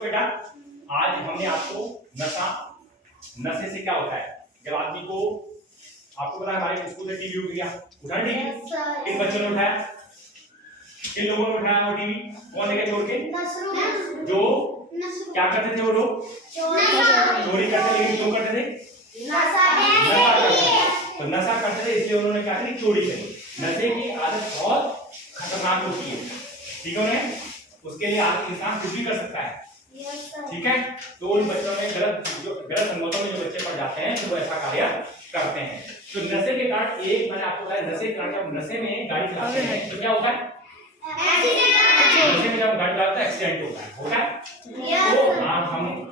बेटा आज हमने आपको नशे से क्या होता है जब आदमी को आपको पता है हमारे स्कूल से टीवी उठ गया उठा टीवी किन बच्चों ने उठाया किन लोगों ने उठाया वो टीवी कौन लेके छोड़ के जो क्या करते थे वो लोग चोरी करते लेकिन क्यों करते थे तो नशा करते थे इसलिए उन्होंने क्या करी चोरी करी। नशे की आदत बहुत खतरनाक होती है ठीक है उसके लिए आज इंसान कुछ भी कर सकता है ठीक है। तो उन बच्चों में गलत संगतों में जो बच्चे पड़ जाते हैं तो वो ऐसा कार्य करते हैं। तो नशे के कारण एक मैंने आपको बताया नशे के कारण जब नशे में गाड़ी चलाते हैं तो क्या होता है नशे में जब गाड़ी चलाते हैं एक्सीडेंट होता है तो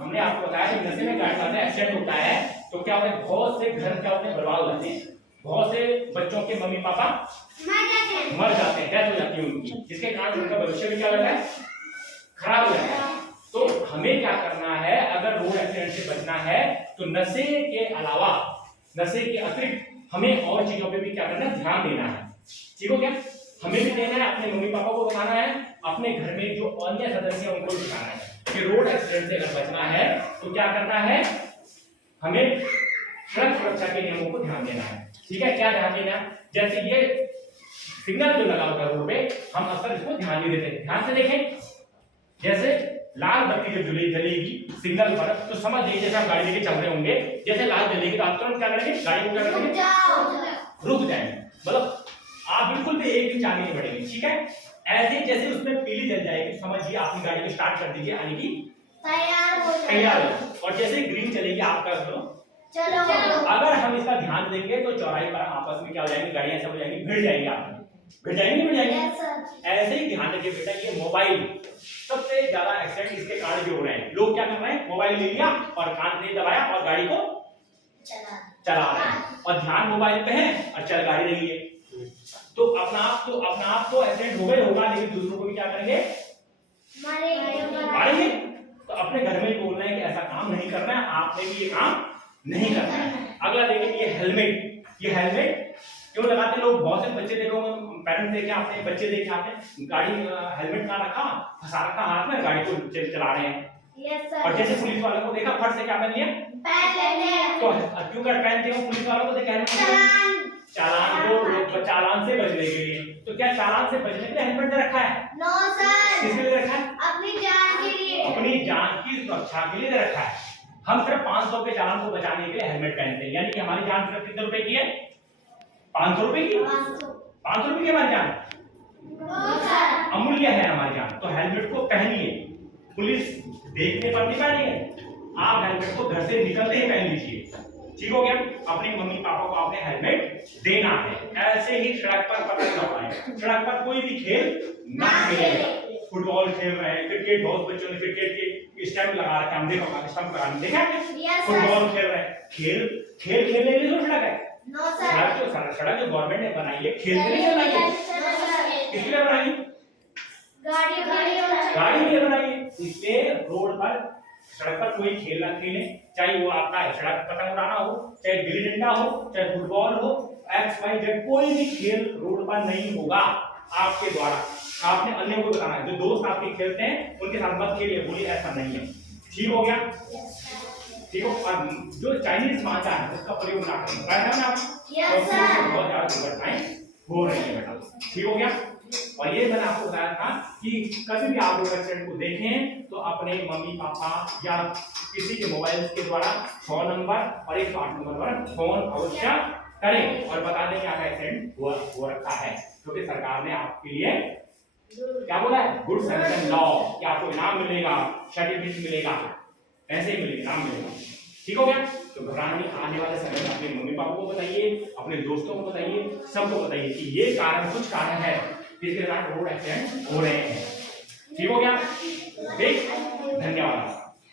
हमने आपको बताया कि नशे में गाड़ी चलाते हैं एक्सीडेंट होता है तो क्या होता है बहुत से घर क्या होते हैं बर्बाद हो जाते हैं बहुत से बच्चों के मम्मी पापा मर जाते हैं डेथ हो जाती है उनकी जिसके कारण उनका भविष्य भी क्या होता है खराब हो जाता है। तो हमें क्या करना है अगर रोड एक्सीडेंट से बचना है तो नशे के अलावा नशे के अतिरिक्त हमें और चीजों पे भी क्या करना है ध्यान देना है ठीक हो क्या। हमें भी देना है अपने मम्मी पापा को बताना है अपने घर में जो अन्य सदस्य हैं उनको भी बताना है कि रोड एक्सीडेंट से अगर बचना है तो क्या करना है हमें सड़क सुरक्षा के नियमों को ध्यान देना है ठीक है। क्या ध्यान देना जैसे ये सिग्नल जो लगा होता है रोड पे हम अक्सर इसको ध्यान नहीं देते ध्यान से देखें जैसे लाल बत्ती जब जलेगी सिग्नल पर तो समझ लीजिए जैसे आप गाड़ी लेके चल रहे होंगे जैसे लाल जलेगी तो आप तुरंत क्या करेंगे गाड़ी को क्या करेंगे रुक जाएंगे मतलब आप बिल्कुल भी एक भी चालनी नहीं बढ़ेंगे ठीक है। ऐसे जैसे उसमें पीली जल जाएगी समझिए आपकी गाड़ी को स्टार्ट कर दीजिए आने की तैयार और जैसे ग्रीन चलेगी आपका चलो अगर हम इसका ध्यान देंगे तो चौराहे पर आपस में क्या हो जाएंगे गाड़ियां ऐसा हो जाएंगी भिड़ जाएंगी आप भिड़ जाएंगे ऐसे ही ध्यान रखिए बेटा ये मोबाइल सबसे ज्यादा एक्सीडेंट इसके कारण भी हो रहे हैं। लोग क्या कर रहे हैं मोबाइल ले लिया और कान में दबाया और गाड़ी को चला रहे हैं और ध्यान मोबाइल पे है और चल गाड़ी रही है तो अपना आप तो एक्सीडेंट हो गए होगा लेकिन दूसरों को भी क्या करेंगे मारेंगे। तो अपने घर में ही बोलना है कि ऐसा काम नहीं करना है आपने भी ये काम नहीं करना है। अगला देखिए ये हेलमेट क्यों लगाते लोग बहुत से बच्चे देखो पेरेंट्स देखे आपने बच्चे देखे आपने गाड़ी हेलमेट कहाँ रखा फंसा रखा हाथ में गाड़ी को चला रहे हैं और जैसे पुलिस वालों को देखा फट से क्या पहन लिया तो क्यों कर पहनते हो पुलिस वालों को देखा चालान से बचने के लिए। तो क्या चालान से बचने के लिए हेलमेट रखा है नो सर किसके लिए रखा है अपनी जान की सुरक्षा के लिए रखा है। हम सिर्फ 500 के चालान को बचाने के लिए हेलमेट पहनते हैं यानी कि हमारी जान सिर्फ कितने रुपए की है 500 रुपए की 500 रुपए की हमारी जान अमूल्य है हमारी जान। तो हेलमेट को पहनिए पुलिस देखने पर नहीं पहनिए आप हेलमेट को घर से निकलते ही पहन लीजिए ठीक हो गया। अपने मम्मी पापा को आपने हेलमेट देना है। ऐसे ही सड़क पर पता चलता है सड़क पर कोई भी खेल ना खेले फुटबॉल खेल रहे हैं क्रिकेट बहुत बच्चों ने क्रिकेट के स्टंप लगा रखा है हम देखो स्टंप लगा देखा फुटबॉल खेल रहे हैं खेल खेलने के लिए सड़क है सड़क जो गवर्नमेंट ने बनाई है खेलने के लिए बनाई है किसके लिए बनाई गाड़ी के लिए बनाई है। इसलिए रोड पर सड़क पर कोई खेल ना खेले चाहे वो आपका सड़क पतंग उड़ाना हो चाहे गिल्ली डंडा हो चाहे फुटबॉल हो XYZ कोई भी खेल रोड पर नहीं होगा आपके द्वारा। आपने अन्य को बताना है जो दोस्त आपके खेलते हैं उनके साथ मत खेलिए बोलिए ऐसा नहीं है ठीक हो गया ठीक हो। और जो चाइनीज भाषा है उसका प्रयोग ना करें बहुत ज्यादा दुर्घटनाएं हो रही है बेटा ठीक हो गया। और ये मैंने आपको बताया था कि कभी भी आप रोड एक्सीडेंट को देखें तो अपने मम्मी पापा या किसी के मोबाइल के द्वारा 100 नंबर और 108 नंबर पर फोन अवश्य करें और बता दें कि आपका एक्सीडेंट हो रखा है क्योंकि सरकार ने आपके लिए क्या बोला है गुड सैंक्शन लॉ कि आपको इनाम मिलेगा सर्टिफिकेट मिलेगा ऐसे ही मिलेगा इनाम मिलेगा ठीक हो गया। तो घबराना नहीं आने वाले समय में अपने मम्मी पापा को बताइए अपने दोस्तों को बताइए सबको बताइए कि ये कुछ कारण है जिसके कारण रोड एक्सीडेंट हो रहे हैं ठीक हो गया। ठीक धन्यवाद।